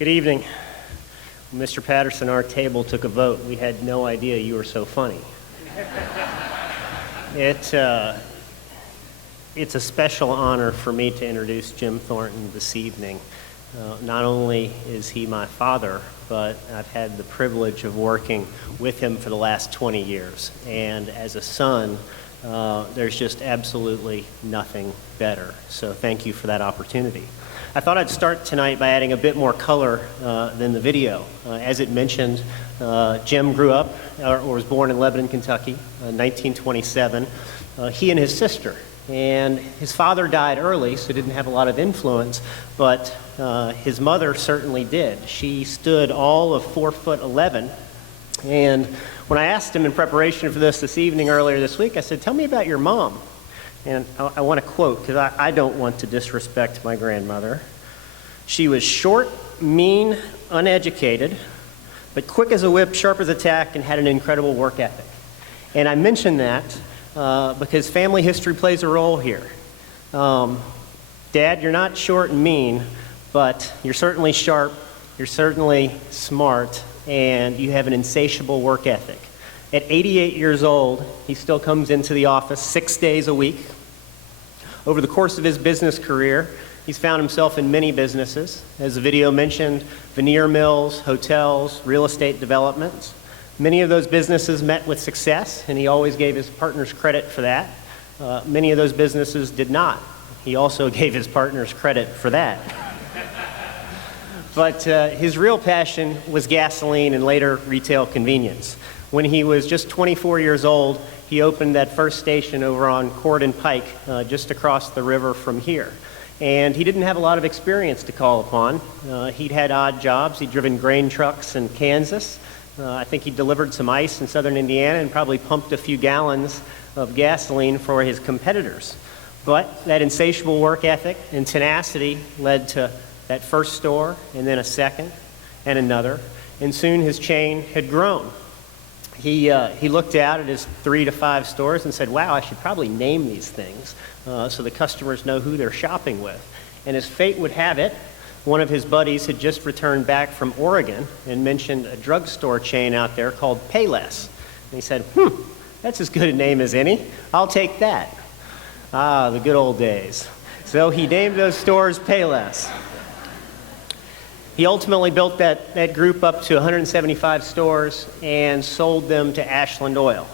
Good evening. Mr. Patterson, our table took a vote. We had no idea you were so funny. It's a special honor for me to introduce Jim Thornton this evening. Not only is he my father, but I've had the privilege of working with him for the last 20 years. And as a son, there's just absolutely nothing better. So thank you for that opportunity. I thought I'd start tonight by adding a bit more color than the video. As it mentioned, Jim grew up, or was born in Lebanon, Kentucky, 1927. He and his sister. And his father died early, so didn't have a lot of influence, but his mother certainly did. She stood all of 4'11", and when I asked him in preparation for this evening earlier this week, I said, "Tell me about your mom." And I want to quote, because I don't want to disrespect my grandmother. "She was short, mean, uneducated, but quick as a whip, sharp as a tack, and had an incredible work ethic." And I mention that because family history plays a role here. Dad, you're not short and mean, but you're certainly sharp, you're certainly smart, and you have an insatiable work ethic. At 88 years old, he still comes into the office 6 days a week. Over the course of his business career, he's found himself in many businesses. As the video mentioned, veneer mills, hotels, real estate developments. Many of those businesses met with success, and he always gave his partners credit for that. Many of those businesses did not. He also gave his partners credit for that. But his real passion was gasoline and later retail convenience. When he was just 24 years old, he opened that first station over on Corden Pike, just across the river from here. And he didn't have a lot of experience to call upon. He'd had odd jobs. He'd driven grain trucks in Kansas. I think he delivered some ice in southern Indiana and probably pumped a few gallons of gasoline for his competitors. But that insatiable work ethic and tenacity led to that first store, and then a second, and another. And soon his chain had grown. He looked out at his 3 to 5 stores and said, "Wow, I should probably name these things so the customers know who they're shopping with." And as fate would have it, one of his buddies had just returned back from Oregon and mentioned a drugstore chain out there called Payless. And he said, "That's as good a name as any. I'll take that." Ah, the good old days. So he named those stores Payless. He ultimately built that group up to 175 stores and sold them to Ashland Oil.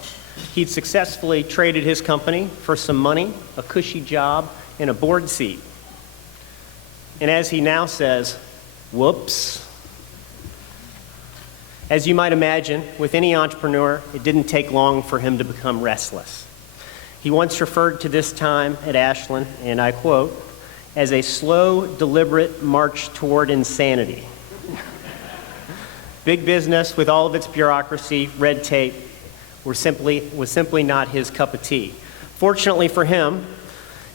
He'd successfully traded his company for some money, a cushy job, and a board seat. And as he now says, whoops. As you might imagine, with any entrepreneur, it didn't take long for him to become restless. He once referred to this time at Ashland, and I quote, as a slow, deliberate march toward insanity. Big business, with all of its bureaucracy, red tape, was simply not his cup of tea. Fortunately for him,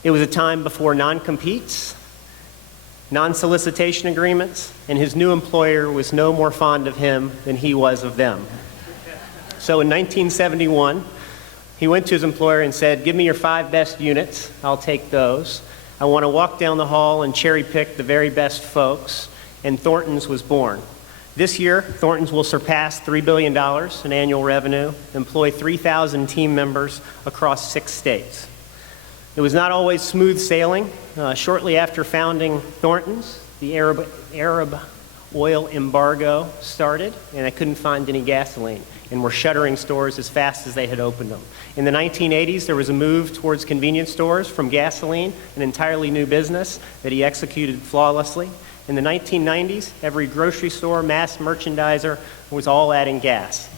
it was a time before non-competes, non-solicitation agreements, and his new employer was no more fond of him than he was of them. So in 1971, he went to his employer and said, "Give me your 5 best units, I'll take those. I want to walk down the hall and cherry pick the very best folks," and Thornton's was born. This year, Thornton's will surpass $3 billion in annual revenue, employ 3,000 team members across 6 states. It was not always smooth sailing. Shortly after founding Thornton's, the Arab oil embargo started, and they couldn't find any gasoline, and were shuttering stores as fast as they had opened them. In the 1980s, there was a move towards convenience stores from gasoline, an entirely new business that he executed flawlessly. In the 1990s, every grocery store, mass merchandiser was all adding gas.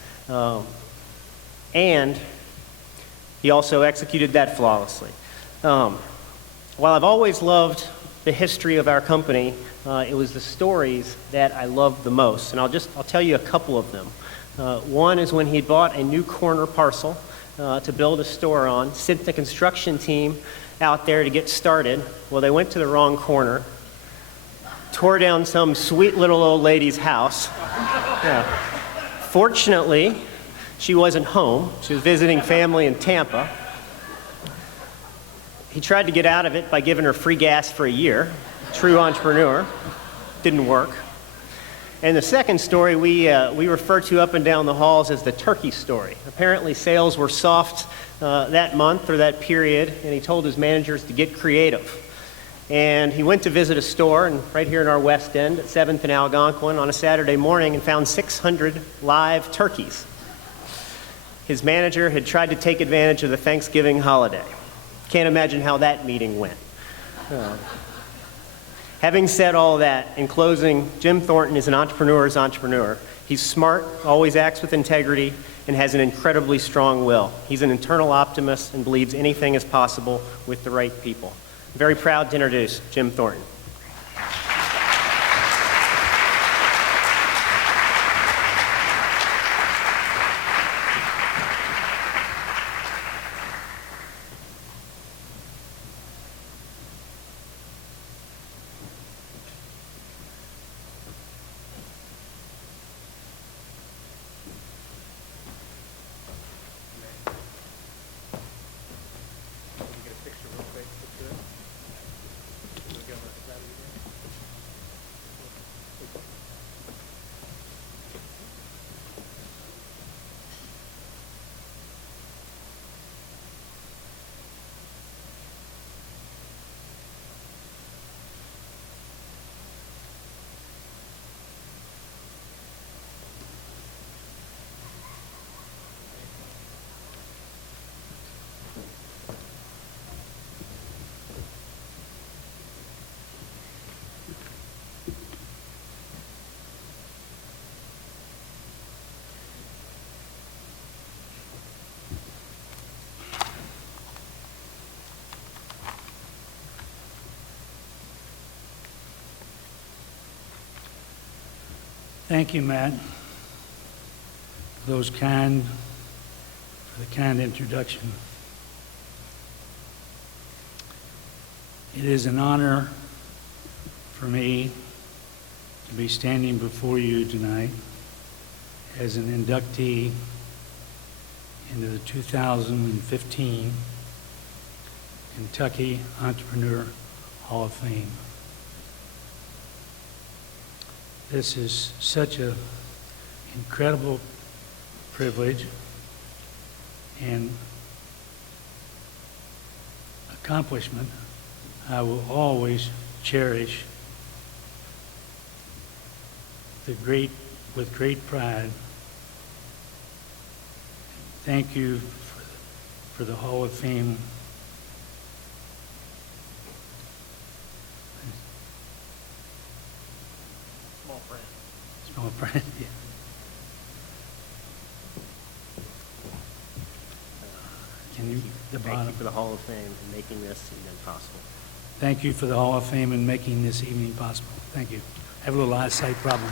And he also executed that flawlessly. While I've always loved the history of our company, it was the stories that I loved the most, and I'll tell you a couple of them. One is when he bought a new corner parcel to build a store on, sent the construction team out there to get started. Well, they went to the wrong corner, tore down some sweet little old lady's house. Yeah. Fortunately, she wasn't home. She was visiting family in Tampa. He tried to get out of it by giving her free gas for a year. True entrepreneur. Didn't work. And the second story we refer to up and down the halls as the turkey story. Apparently sales were soft that month or that period, and he told his managers to get creative. And he went to visit a store right here in our West End at 7th and Algonquin on a Saturday morning and found 600 live turkeys. His manager had tried to take advantage of the Thanksgiving holiday. Can't imagine how that meeting went. Having said all that, in closing, Jim Thornton is an entrepreneur's entrepreneur. He's smart, always acts with integrity, and has an incredibly strong will. He's an internal optimist and believes anything is possible with the right people. I'm very proud to introduce Jim Thornton. Thank you, Matt, for the kind introduction. It is an honor for me to be standing before you tonight as an inductee into the 2015 Kentucky Entrepreneur Hall of Fame. This is such an incredible privilege and accomplishment I will always cherish with great pride. Thank you for the Hall of Fame. Small print, yeah. Can you, the bottom? Thank you for the Hall of Fame and making this evening possible. Thank you for the Hall of Fame and making this evening possible. Thank you. I have a little eyesight problem.